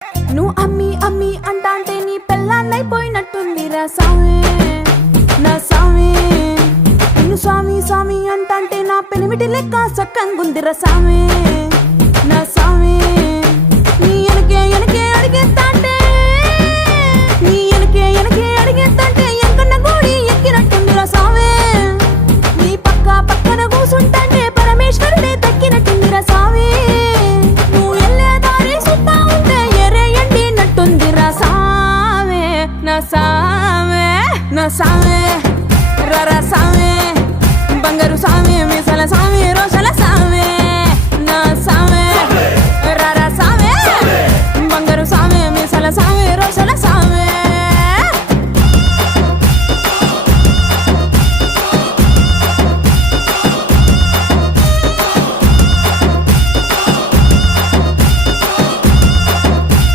నువ్వు అమ్మి అమ్మి అంటాంటే నీ పెళ్ళాన్నైపోయినట్టుందిరా సామి నా సామి. నిన్ను స్వామి స్వామి అంటాంటే నా పెనిమిటి లెక్క సక్కంగుందిరా సామి నా సామి. నీ ఎనకే ఎనకే అడిగేస్తాంటే నీ ఎనకే ఎనకే అడిగేస్తాంటే ఎంకన్న గోడి ఎక్కినట్టుందిరా సామి. నీ పక్క పక్కన కూసుంటాంటే పరమేశ్వరుడే దక్కినట్టుందిరా సామి. నువ్వు ఎల్లే దారి సుత్తా ఉంటే ఎర్ర ఎండినట్టుందిరా సామి నా సామి నా సామి.